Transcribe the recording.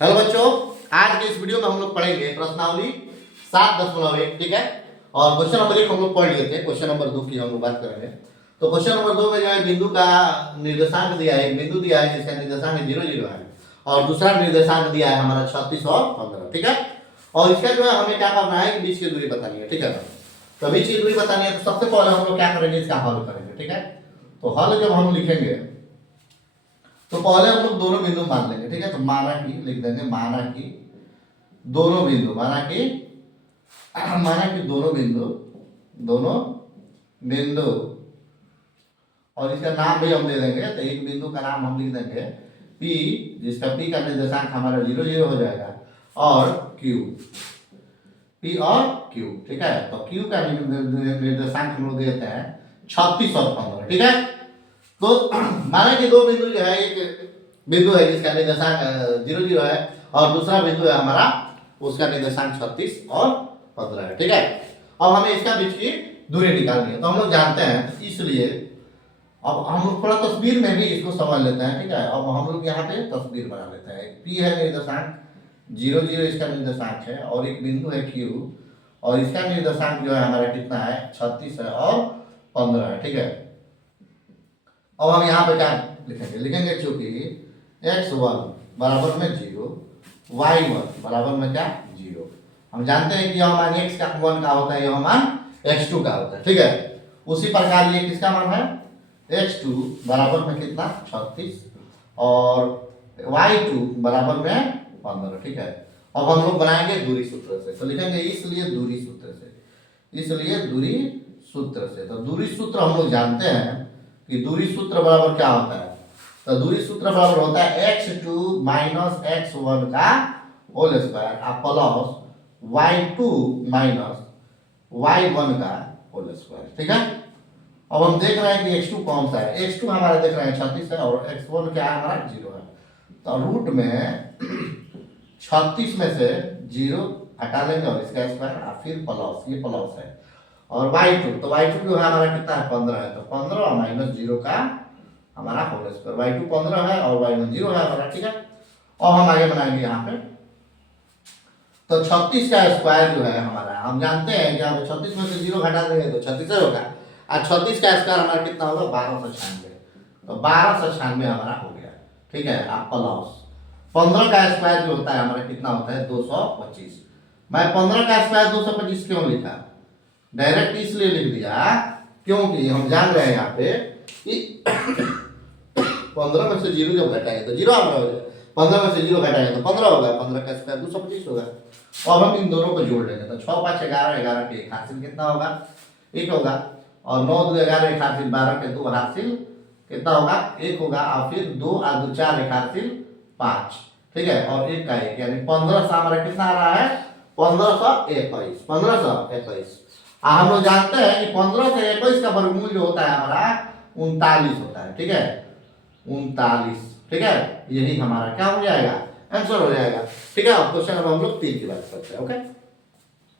Hello बच्चों, आज के इस वीडियो में हम लोग पढ़ेंगे प्रश्नावली 7.1। ठीक है। और क्वेश्चन नंबर 1 हम लोग पढ़ लिए थे। क्वेश्चन नंबर 2 की हम लोग बात करेंगे। तो क्वेश्चन नंबर 2 में जो है बिंदु का निर्देशांक दिया है, एक बिंदु दिया है जिसका निर्देशांक 0 0 है और दूसरा निर्देशांक दिया है हमारा 36 और 15। ठीक है। और इसका जो है हमें क्या करना है कि बीच की दूरी बतानी है। ठीक है। तो बीच की दूरी बतानी है तो सबसे पहले हम लोग क्या करेंगे, इसका हल करेंगे। ठीक है। तो हल जब हम लिखेंगे तो पहले हम लोग दोनों बिंदु मान लेंगे। ठीक है। तो माना कि लिख देंगे, माना कि दोनों बिंदु, माना कि दोनों बिंदु और इसका नाम भी हम दे देंगे। तो एक बिंदु का नाम हम लिख देंगे P, जिसका P का निर्देशांक हमारा 0 0 हो जाएगा, और Q, P और Q। ठीक है। तो Q का निर्देशांक हम लोग देते हैं 36 और 15। ठीक है। तो माना कि दो बिंदु जो है, एक बिंदु है जिसका निर्देशांक 0 0 है और दूसरा बिंदु है हमारा, उसका निर्देशांक 36 और 15 है। ठीक है। अब हमें इसका बीच की दूरी निकालनी है। तो हम लोग जानते हैं, इसलिए अब हम लोग थोड़ा तस्वीर में भी इसको समझ लेते हैं। ठीक है। अब हम लोग यहाँ पे तस्वीर बना लेते हैं। P है निर्देशांक 0 0, इसका निर्देशांक है, और एक बिंदु है Q और इसका निर्देशांक जो है हमारा कितना है, 36 है और 15 है। ठीक है। अब हम यहाँ पे क्या लिखेंगे चूंकि x1 बराबर में 0, y1 बराबर में क्या 0। हम जानते हैं कि यह मान x का 1 का होता है, यह मान x2 का होता है। ठीक है। उसी प्रकार ये किसका मान है, x2 बराबर में कितना 36 और y2 बराबर में 15। ठीक है। अब हम लोग बनाएंगे दूरी सूत्र से। तो लिखेंगे इसलिए दूरी सूत्र से। तो दूरी सूत्र हम लोग जानते हैं कि दूरी सूत्र बराबर क्या होता है। तो दूरी सूत्र बराबर होता है x2 माइनस x1 का whole square plus y2 minus y1 का होल स्क्वायर। ठीक है। अब हम देख रहे हैं कि x2 कौन सा है। x2 हमारा देख रहे हैं 36 है और x1 क्या है हमारा 0 है। तो रूट में 36 में से 0 हटा लेंगे और इसका स्क्वायर और फिर प्लस, ये प्लस है, और y2, तो y2 जो है हमारा कितना है 15 है। तो 15 और माइनस 0 का हमारा होल स्क्वायर, y2 15 है और y1 0 है हमारा। ठीक है। और हम आगे बनाएंगे यहाँ पे। तो 36 का स्क्वायर जो है हमारा, हम जानते हैं कि हम 36 में से 0 घटा देंगे तो 36 होगा, और 36 का स्क्वायर हमारा कितना होगा 1296। तो 1296 हमारा हो गया। ठीक है। आप प्लस 15 का स्क्वायर जो होता है हमारा कितना होता है 225। मैं 15 का स्क्वायर 225 क्यों लिखा, डायरेक्ट इसलिए लिख दिया क्योंकि हम जान रहे हैं यहाँ पे कि 15 में से 0 जब घटाएंगे तो 0 हमारा हो जाएगा, 15 में से 0 घटाएंगे तो 15 होगा, 15 का स्क्वायर 225 होगा। और हम इन दोनों को जोड़ लेंगे तो 6 5 11, 11 के एक हासिल कितना होगा 1 होगा, और 9 2 11 एक हासिल 12 के 2 हासिल कितना होगा 1 होगा, और फिर 2 और 2 4 एक हासिल 5। ठीक है। और 1 का 1 यानी 15 से हमारा कितना आ रहा है 1521। हम लोग जानते हैं कि 15 से 21 का वर्गमूल जो होता है हमारा 39 होता है। ठीक है। 39। ठीक है। यही हमारा क्या हो जाएगा, आंसर हो जाएगा। ठीक है। क्वेश्चन अब हम लोग 3 की बात करते हैं। ओके।